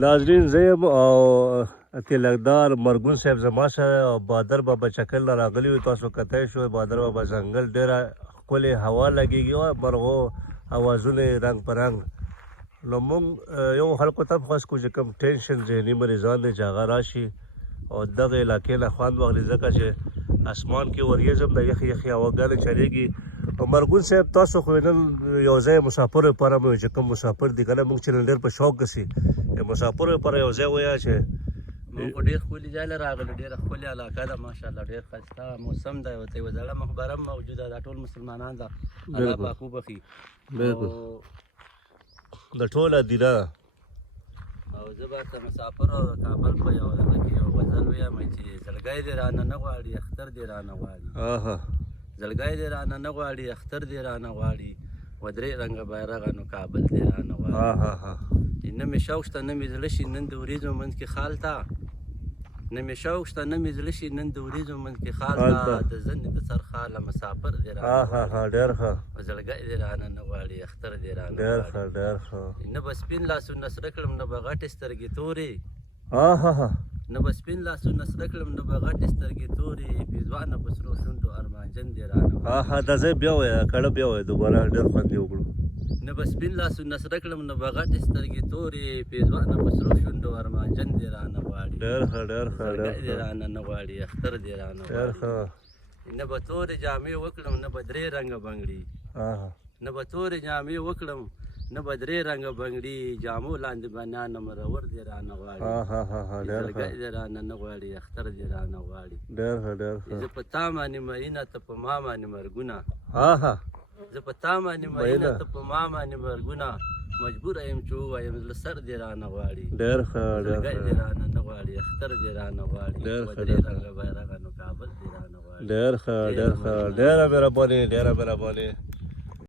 ناظرین زه یم او تلکدار مرګون صاحب زما سره او بادر بابا چکل نه راغلي وو. تاسو کتی شوی بادر بابا ځنګل ډېره ښکلې هوا لګېږي او مرغو اوازونه یې رنګ په رنګ. نو موږ یو خلکو ته خوښ کړو چې کوم ټینشن ذهني مریضان دی چې هغه راشي او دغه علاقې نه خوند واخلي ځکه چې اسمان کې وریځم د یخې یخې هواګانې چلېږي. مرګون صاحب تاسو خو نن یو ځای مسافر لپاره مې چې کوم مسافر دي که نه موږ چې نن ډېر په شوق ګسي مسافر لپاره یو ځای ووایه چې موږ خو ډېر ښکلي ځای له راغلو ډېره ښکلې علاقه ده ماشاءالله ډېر ښایسته موسم دی ورته یوه زړه مقبره هم موجوده ده ټول مسلمانان ده الله پاک وبخي د ټوله دیره او زه به ورته مسافر او کابل په یو دغه کې یو غزل ویم چې زړګی دې رانه نه غواړي اختر دې رانه غواړي زړګی دې رانه نه غواړي اختر دې رانه غواړي و درې رنګه بیرغه نو کابل دې رانه غواړي نه مې شوق شته نه مې زړه شي نن د وریځو منځ کې خال ته نه مې شوق شته نه مې زړه شي نن د وریځو منځ کې خال ته د زنې د سر خاله مسافر دې رانه ډېر ښه زړګی دې رانه نه غواړي اختر دې رانه ډېر ښه ډېر ښه نه به سپین لاسونه سره کړم نه به غټې سترګې تورې نه به سپین لاسونه سره کړم نه به غټې سترګې تورې پېزوانه په سرو شونډو ارمانجن دې رانه دا ځای بیا وایه کړه بیا وایه دوباره ډېر خوند یې وکړو نه به سپین لاسونه سره کړم نه به غټې سترګې تورې پېزوانه په سرو شونډو ارمانجن دې رانه غواړي ډېر ښه ډېر ښه زړګی دې رانه نه غواړي اختر دې رانه غواړي نه به تورې جامې وکړم نه به درې رنګه بنګړي نه به تورې جامې وکړم نه به درې رنګه بنګړي جامو لاندې بنیانه مرور دې رانه غواړي زړګی دې رانه نه غواړي اختر دې رانه غواړي زه په تا باندې مینه ته په ما باندې مرګونه زه په تا باندې مینه ته په ما باندې مرګونه مجبوره یم چې ووایم زړه سر دې رانه غواړي زړګی دې رانه نه غواړي اختر دې رانه غواړي و درې رنګه بیرغه نو کابل دې رانه غواړي ډېر ښه ډېره مهرباني